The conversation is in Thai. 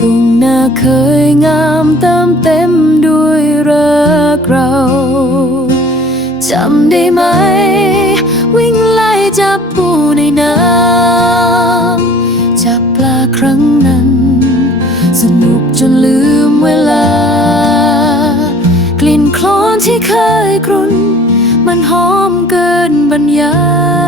ทุ่งนาเคยงามเติมเต็มด้วยรักเราจำได้ไหมวิ่งไล่จับปูในน้ำจับปลาครั้งนั้นสนุกจนลืมเวลากลิ่นโคลนที่เคยกรุ่นมันหอมเกินบรรยาย